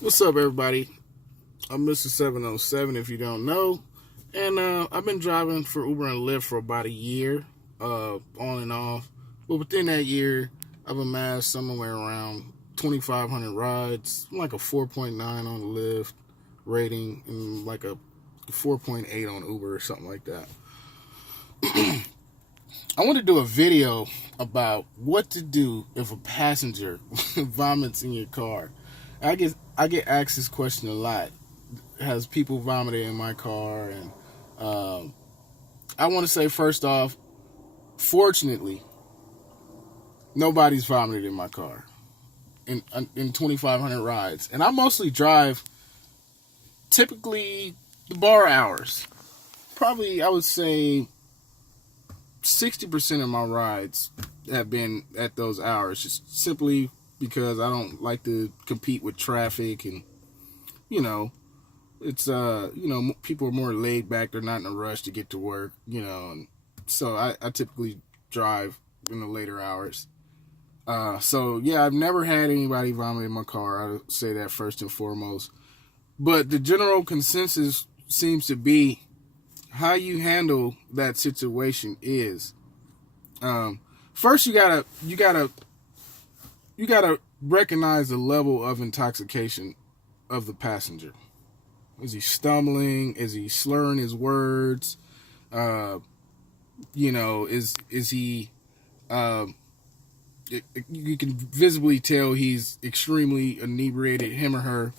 What's up, everybody? I'm Mr. 707, if you don't know. And I've been driving for Uber and Lyft for about a year, on and off. But within that year, I've amassed somewhere around 2,500 rides, like a 4.9 on the Lyft rating, and like a 4.8 on Uber or something like that. I want to do a video about what to do if a passenger vomits in your car. I get asked this question a lot. Has people vomited in my car? And I want to say, first off, fortunately, nobody's vomited in my car in 2,500 rides. And I mostly drive typically the bar hours. Probably, I would say 60% of my rides have been at those hours, just simply because I don't like to compete with traffic. And you know it's people are more laid back, they're not in a rush to get to work, and so I typically drive in the later hours. So yeah, I've never had anybody vomit in my car. I would say that first and foremost. But the general consensus seems to be how you handle that situation is, first you gotta recognize the level of intoxication of the passenger. Is he stumbling? Is he slurring his words? Is he? You can visibly tell he's extremely inebriated, him or her.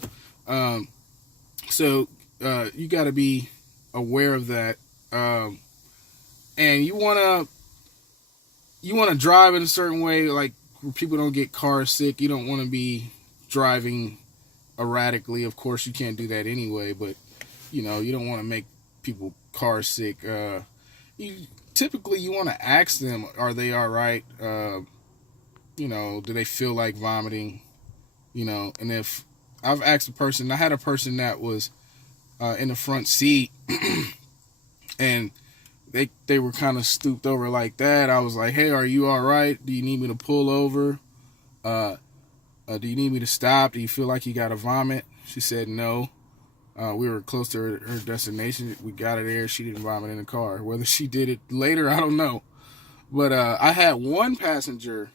So you got to be aware of that, and you wanna drive in a certain way, like where people don't get car sick. You don't want to be driving erratically. Of course, you can't do that anyway, but you don't want to make people car sick. You want to ask them, are they all right? Do they feel like vomiting? And if I've asked a person, I had a person that was in the front seat, and they were kind of stooped over like that. I was like, hey, are you all right? Do you need me to pull over? Do you need me to stop? Do you feel like you got to vomit? She said no. We were close to her destination. We got her there. She didn't vomit in the car. Whether she did it later, I don't know. But I had one passenger,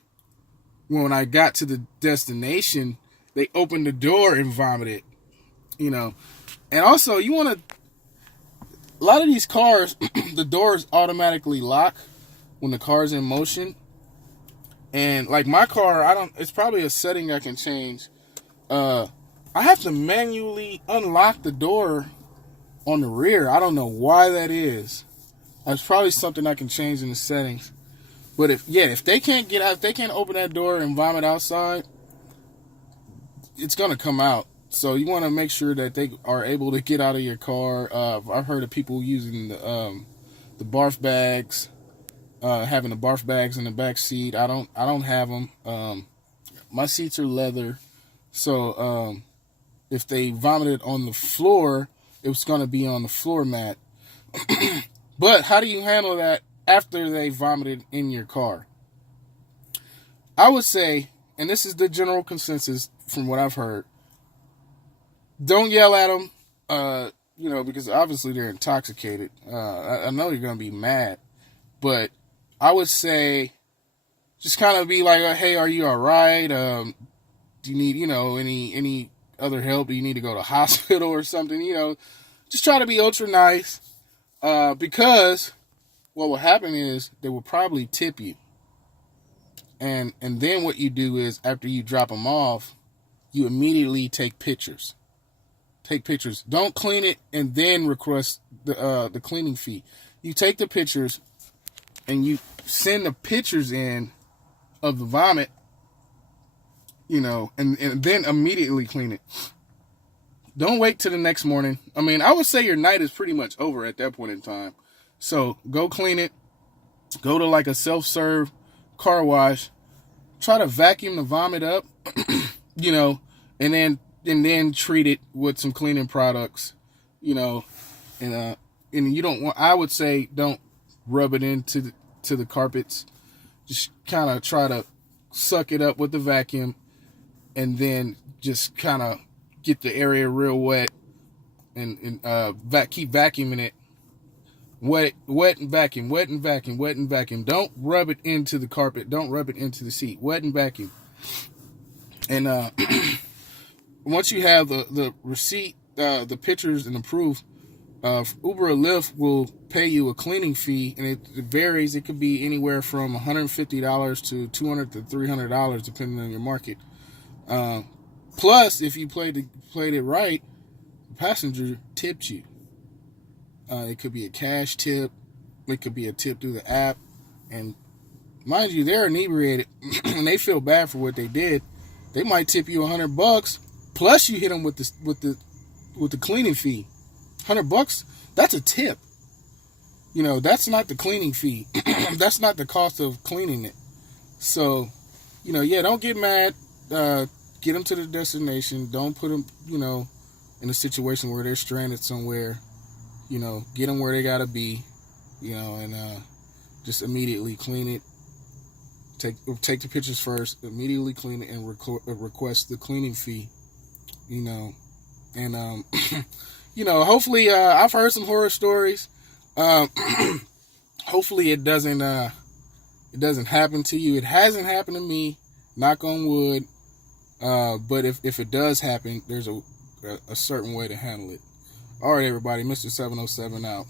when I got to the destination, they opened the door and vomited. And also, a lot of these cars, the doors automatically lock when the car's in motion. And like my car, it's probably a setting I can change. I have to manually unlock the door on the rear. I don't know why that is. That's probably something I can change in the settings. But if they can't get out, if they can't open that door and vomit outside, it's gonna come out. So you want to make sure that they are able to get out of your car. I've heard of people using the barf bags, having the barf bags in the back seat. I don't have them. My seats are leather, so if they vomited on the floor, it was going to be on the floor mat. But how do you handle that after they vomited in your car? I would say, and this is the general consensus from what I've heard, don't yell at them, because obviously they're intoxicated. I know you're going to be mad, but I would say just kind of be like, hey, are you all right? Do you need, any other help? Do you need to go to the hospital or something? Just try to be ultra nice, because what will happen is they will probably tip you. And then what you do is, after you drop them off, you immediately take pictures. Don't clean it and then request the cleaning fee. You take the pictures and you send the pictures in of the vomit, and then immediately clean it. Don't wait till the next morning. I mean, I would say your night is pretty much over at that point in time. So go clean it. Go to like a self-serve car wash. Try to vacuum the vomit up, and then treat it with some cleaning products, and you don't want. I would say don't rub it into the carpets. Just kind of try to suck it up with the vacuum, and then just kind of get the area real wet and keep vacuuming it. Wet and vacuum, wet and vacuum, wet and vacuum. Don't rub it into the carpet. Don't rub it into the seat. Wet and vacuum. And once you have the receipt, the pictures and the proof, Uber or Lyft will pay you a cleaning fee, and it varies. It could be anywhere from $150 to $200 to $300, depending on your market. Plus, if you played it right, the passenger tipped you. It could be a cash tip. It could be a tip through the app. And mind you, they're inebriated and they feel bad for what they did. They might tip you $100 plus you hit them with the cleaning fee. $100, that's a tip. You know, that's not the cleaning fee. That's not the cost of cleaning it. So, you know, yeah, don't get mad. Get them to the destination. Don't put them, you know, in a situation where they're stranded somewhere. You know, get them where they gotta be, you know, and just immediately clean it. Take the pictures first, immediately clean it, and request the cleaning fee. You know, and you know, hopefully, I've heard some horror stories. Hopefully, it doesn't happen to you. It hasn't happened to me. Knock on wood. But if it does happen, there's a certain way to handle it. All right, everybody, Mr. 707 out.